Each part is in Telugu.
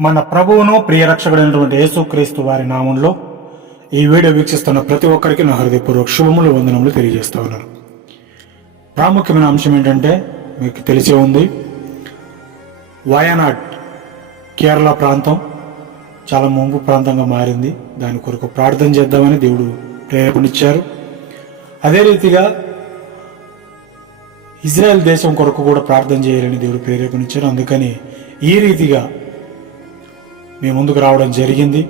మన ప్రభువును ప్రియ రక్షకుడైనటువంటి యేసుక్రీస్తు వారి నామంలో ఈ వీడియో వీక్షిస్తున్న ప్రతి ఒక్కరికి నా హృదయపూర్వక శుభములు వందనములు తెలియజేస్తూ ఉన్నాను. ప్రాముఖ్యమైన అంశం ఏంటంటే మీకు తెలిసే ఉంది వయనాడ్ కేరళ ప్రాంతం చాలా ముంపు ప్రాంతంగా మారింది. దాని కొరకు ప్రార్థన చేద్దామని దేవుడు ప్రేరేపణిచ్చారు. అదే రీతిగా ఇజ్రాయెల్ దేశం కొరకు కూడా ప్రార్థన చేయాలని దేవుడు ప్రేరేపణించారు అందుకని ఈ రీతిగా మీ ముందుకు రావడం జరిగింది.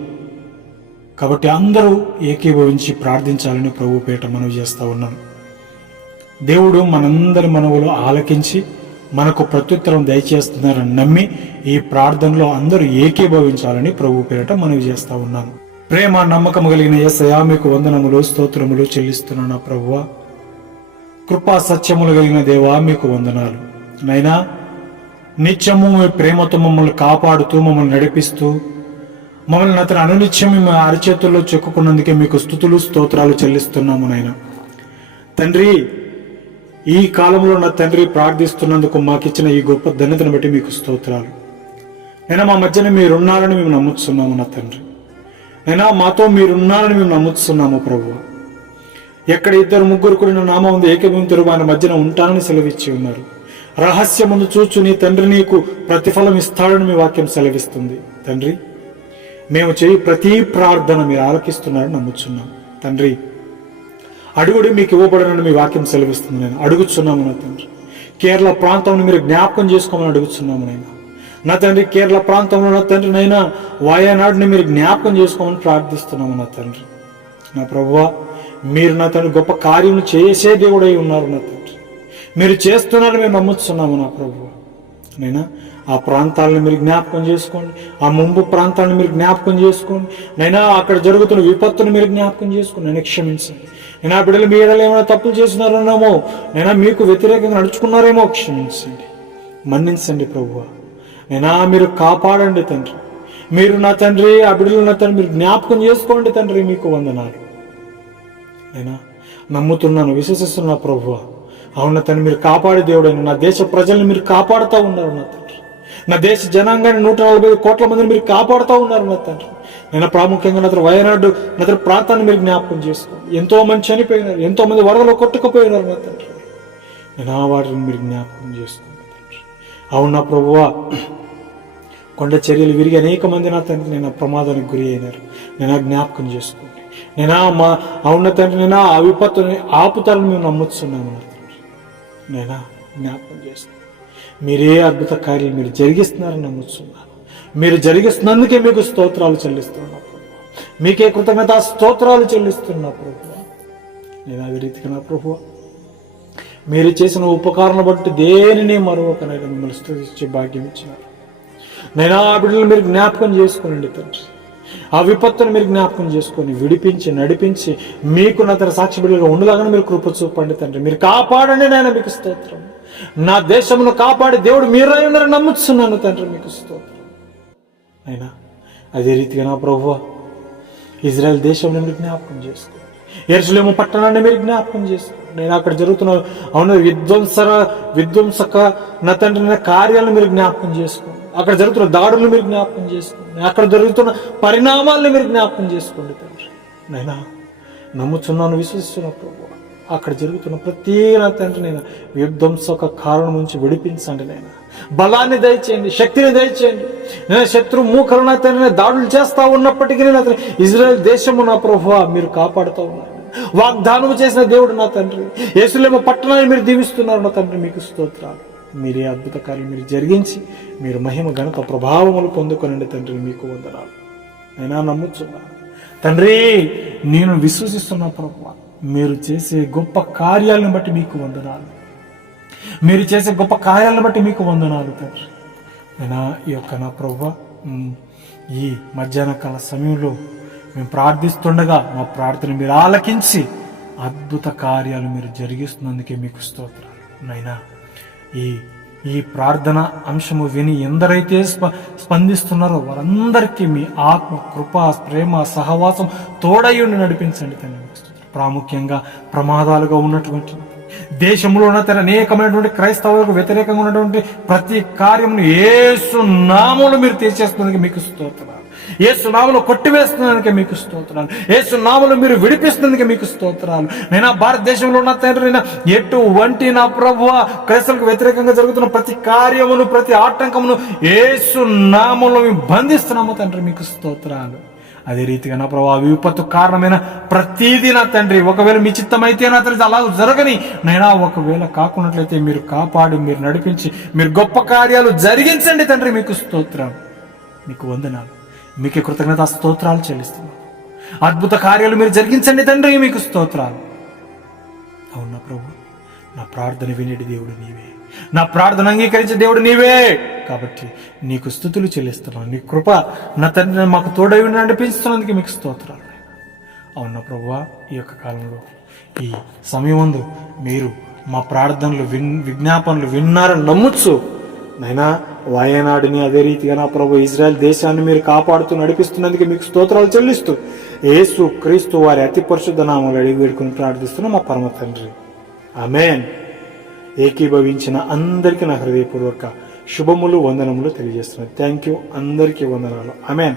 కాబట్టి అందరూ ఏకీభవించి ప్రార్థించాలని ప్రభు పేట మనవి చేస్తూ ఉన్నాను దేవుడు మనందరి మనవులు ఆలకించి మనకు ప్రత్యుత్తరం దయచేస్తున్నారని నమ్మి ఈ ప్రార్థనలో అందరూ ఏకీభవించాలని ప్రభు పేరట మనవి చేస్తూ ఉన్నాను ప్రేమ నమ్మకం కలిగిన ఎస్ఐా మీకు వందనములు స్తోత్రములు చెల్లిస్తున్నాను ప్రభువ. కృపా సత్యములు కలిగిన దేవా మీకు వందనాలు. నైనా నిత్యము మీ ప్రేమతో మమ్మల్ని కాపాడుతూ మమ్మల్ని నడిపిస్తూ మమ్మల్ని అతను అనునిత్యం మీ అరచేతుల్లో చెక్కుకున్నందుకే మీకు స్థుతులు స్తోత్రాలు చెల్లిస్తున్నాము నాయన. తండ్రి ఈ కాలంలో నా తండ్రి ప్రార్థిస్తున్నందుకు మాకిచ్చిన ఈ గొప్ప ధన్యతను బట్టి మీకు స్తోత్రాలు. నేను మా మధ్యన మీరున్నారని మేము నమ్ముతున్నాము నా తండ్రి. నేను మాతో మీరున్నారని మేము నమ్ముతున్నాము ప్రభు ఎక్కడ ఇద్దరు ముగ్గురు కూడిన నామం ఉంది ఏకభూమి ఏకభూమితుడు ఆయన మధ్యన ఉంటానని సెలవిచ్చి ఉన్నారు. రహస్యమును చూచు నీ తండ్రి నీకు ప్రతిఫలం ఇస్తాడని మీ వాక్యం సెలవిస్తుంది. తండ్రి మేము చేయి ప్రతి ప్రార్థన మీరు ఆలకిస్తున్నారని నమ్ముచున్నాం. తండ్రి అడుగుడు మీకు ఇవ్వబడనని మీ వాక్యం సెలవిస్తుంది నేను. అడుగుచున్నాము నా తండ్రి. కేరళ ప్రాంతంను మీరు జ్ఞాపకం చేసుకోమని అడుగుతున్నాము నేను నా తండ్రి కేరళ ప్రాంతంలో నా తండ్రి నైనా వాయనాడుని మీరు జ్ఞాపకం చేసుకోమని ప్రార్థిస్తున్నాము నా తండ్రి. నా ప్రభువా మీరు నా తండ్రి గొప్ప కార్యం చేసే దేవుడై ఉన్నారు నా తండ్రి. మీరు చేస్తున్నారని మేము నమ్ముతున్నాము నా ప్రభు. నైనా? ఆ ప్రాంతాలను మీరు జ్ఞాపకం చేసుకోండి. ఆ ముంపు ప్రాంతాలను మీరు జ్ఞాపకం చేసుకోండి. నైనా అక్కడ జరుగుతున్న విపత్తును మీరు జ్ఞాపకం చేసుకోండి. నేను క్షమించండి. నేను ఆ బిడ్డలు మీ ఏమైనా తప్పులు చేస్తున్నారన్నామో నైనా మీకు వ్యతిరేకంగా నడుచుకున్నారేమో క్షమించండి. మన్నించండి ప్రభువ నైనా మీరు కాపాడండి తండ్రి. మీరు నా తండ్రి ఆ బిడ్డలు నా తండ్రి మీరు జ్ఞాపకం చేసుకోండి తండ్రి మీకు వందనాలు. నేనా నమ్ముతున్నాను విశ్వసిస్తున్నా ప్రభువ అవును తను మీరు కాపాడే దేవుడైన నా దేశ ప్రజల్ని మీరు కాపాడుతూ ఉన్నారు నా తండ్రి. నా దేశ జనాంగాన్ని నూట నలభై కోట్ల మందిని మీరు కాపాడుతూ ఉన్నారు నా తండ్రి. నేను ప్రాముఖ్యంగా నా వయనాడు నా ప్రాంతాన్ని మీరు జ్ఞాపకం చేసుకోండి. ఎంతో మంది చనిపోయినారు ఎంతో మంది వరదలో కొట్టుకుపోయినారు నా తండ్రి. నేను ఆ వాటిని మీరు జ్ఞాపకం చేసుకోండి తండ్రి. అవునా ప్రభువా? కొండ చర్యలు విరిగి అనేక మంది నా తండ్రి నేను ఆ ప్రమాదానికి గురి అయినారు. నేను ఆ జ్ఞాపకం చేసుకోండి. నేను మా అవున తండ్రి నేను ఆ విపత్తుని ఆపుతారని మేము నమ్ముతున్నాము నా నేనా? జ్ఞాపకం చేస్తాను మీరే అద్భుత కార్యాలు మీరు జరిగిస్తున్నారని నమ్ముతున్నాను మీరు జరిగిస్తున్నందుకే మీకు స్తోత్రాలు చెల్లిస్తున్నా ప్రభు. మీకే కృతజ్ఞత స్తోత్రాలు చెల్లిస్తున్నా ప్రభు. నేను అదే రీతిగా నా ప్రభు మీరు చేసిన ఉపకారణ బట్టి దేనిని మరొకనైనా మిమ్మల్ని స్థుతించే భాగ్యం ఇచ్చినారు నేను ఆ బిడ్డలు మీరు జ్ఞాపకం చేసుకోనండి తండ్రి. ఆ విపత్తును మీరు జ్ఞాపకం చేసుకొని విడిపించి నడిపించి మీకు నా తన సాక్షి బిడ్డలుగా ఉండలాగానే మీరు కృప చూపండి తండ్రి. మీరు కాపాడండి నాయన మీకు స్తోత్రం. నా దేశమును కాపాడి దేవుడు మీరై ఉన్నారని నమ్ముతున్నాను తండ్రి మీకు స్తోత్రం. అయినా అదే రీతిగా నా ప్రభు ఇజ్రాయెల్ దేశంలో మీరు జ్ఞాపకం చేసుకోండి ఎరుసలేము పట్టణాన్ని మీరు జ్ఞాపకం చేసుకోండి నేను అక్కడ జరుగుతున్న అవును విధ్వంసర విధ్వంసక నా తండ్రి కార్యాలను మీరు జ్ఞాపకం చేసుకోండి. అక్కడ జరుగుతున్న దాడులను మీరు జ్ఞాపకం చేసుకోండి. అక్కడ జరుగుతున్న పరిణామాలను మీరు జ్ఞాపకం చేసుకోండి తండ్రి. నైనా నమ్ముచున్నాను విశ్వసిస్తున్నా ప్రభు. అక్కడ జరుగుతున్న ప్రతి నా తండ్రి నేను విధ్వంసక కారణం నుంచి విడిపించండి నేను. బలాన్ని దయచేయండి శక్తిని దయచేయండి. నేను శత్రు మూకరణ నా తండ్రి దాడులు చేస్తా ఉన్నప్పటికీ నేను అతను ఇజ్రాయెల్ దేశము నా ప్రభు మీరు కాపాడుతూ ఉన్నారు. వాగ్దానం చేసిన దేవుడు నా తండ్రి. యేసులేమో పట్టణాన్ని మీరు దీవిస్తున్నారు నా తండ్రి మీకు స్తోత్రాలు. మీరే అద్భుత కార్యం మీరు జరిగించి మీరు మహిమ ఘనత ప్రభావములు పొందుకొనండి తండ్రి మీకు వందనాలు. అయినా నమ్ముచున్నాను. తండ్రి నేను విశ్వసిస్తున్నా ప్రభు మీరు చేసే గొప్ప కార్యాలను బట్టి మీకు వందనాలు. మీరు చేసే గొప్ప కార్యాలను బట్టి మీకు వందనాలు తండ్రి. అయినా ఈ యొక్క నా ప్రభు ఈ మధ్యాహ్న కాల సమయంలో మేము ప్రార్థిస్తుండగా మా ప్రార్థన మీరు ఆలకించి అద్భుత కార్యాలు మీరు జరిగిస్తున్నందుకే మీకు స్తోత్రాలు. నైనా ఈ ఈ ప్రార్థన అంశము విని ఎందరైతే స్ప స్పందిస్తున్నారో వారందరికీ మీ ఆత్మ కృప ప్రేమ సహవాసం తోడయ్యుండి నడిపించండి తండ్రి. ప్రాముఖ్యంగా ప్రమాదాలుగా ఉన్నటువంటి దేశంలో ఉన్న తన అనేకమైనటువంటి క్రైస్తవులకు వ్యతిరేకంగా ఉన్నటువంటి ప్రతి కార్యమును ఏసు నామంలో మీరు తీసేస్తున్నందుకు మీకు స్తోత్రాలు. ఏసు నామలో కొట్టివేస్తున్నందుకే మీకు స్తోత్రాలు. ఏసు నామలో మీరు విడిపిస్తున్నందుకే మీకు స్తోత్రాలు. నేను భారతదేశంలో ఉన్న తండ్రి ఎటువంటి నా ప్రభు క్రైస్తవులకు వ్యతిరేకంగా జరుగుతున్న ప్రతి కార్యమును ప్రతి ఆటంకమును ఏసు నామంలో మేము బంధిస్తున్నాము తండ్రి మీకు స్తోత్రాలు. అదే రీతిగా నా ప్రభావ విపత్తు కారణమైన ప్రతీది నా తండ్రి. ఒకవేళ మీ చిత్తమైతే నా తండ్రి అలా జరగని. నైనా ఒకవేళ కాకున్నట్లయితే మీరు కాపాడి మీరు నడిపించి మీరు గొప్ప కార్యాలు జరిగించండి తండ్రి మీకు స్తోత్రం మీకు వందనాలు మీకు కృతజ్ఞత స్తోత్రాలు చెల్లిస్తున్నాను అద్భుత కార్యాలు మీరు జరిగించండి తండ్రి మీకు స్తోత్రాలు. అవునా ప్రభు? నా ప్రార్థన వినేటి దేవుడు నీవే. నా ప్రార్థన అంగీకరించే దేవుడు నీవే. కాబట్టి నీకు స్థుతులు చెల్లిస్తున్నాను. నీ కృప నా తండ్రి మాకు తోడై ఉండి నడిపిస్తున్నందుకు మీకు స్తోత్రాలు. అవునా ప్రభువా ఈ యొక్క కాలంలో ఈ సమయమందు మీరు మా ప్రార్థనలు విన్ విజ్ఞాపనలు విన్నారని నమ్ముచ్చు నైనా వయనాడిని అదే రీతిగా నా ప్రభు ఇజ్రాయెల్ దేశాన్ని మీరు కాపాడుతూ నడిపిస్తున్నందుకు మీకు స్తోత్రాలు చెల్లిస్తూ ఏసు క్రీస్తు వారి అతి పరిశుద్ధ నామాలు అడిగి వేడుకుని ప్రార్థిస్తున్న మా పరమ తండ్రి. ఆమెన్. ఏకీభవించిన అందరికీ నా హృదయపూర్వక శుభములు వందనములు తెలియజేస్తున్నాను. థ్యాంక్ యూ అందరికీ వందనాలు. అమెన్